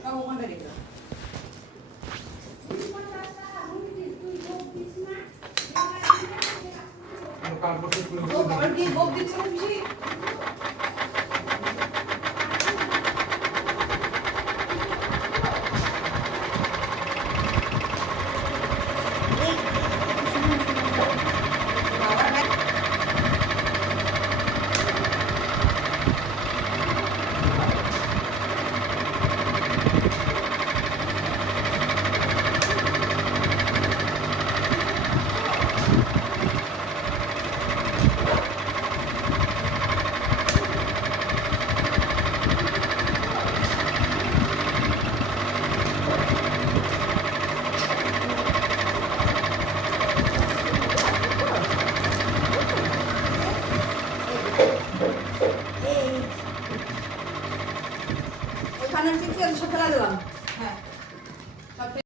সব ওখানটা রেখে দাও। আবার কি গোপ দিচ্ছে না বেশি? এখানে ঠিক আছে, সব ফেলা দিলাম। হ্যাঁ।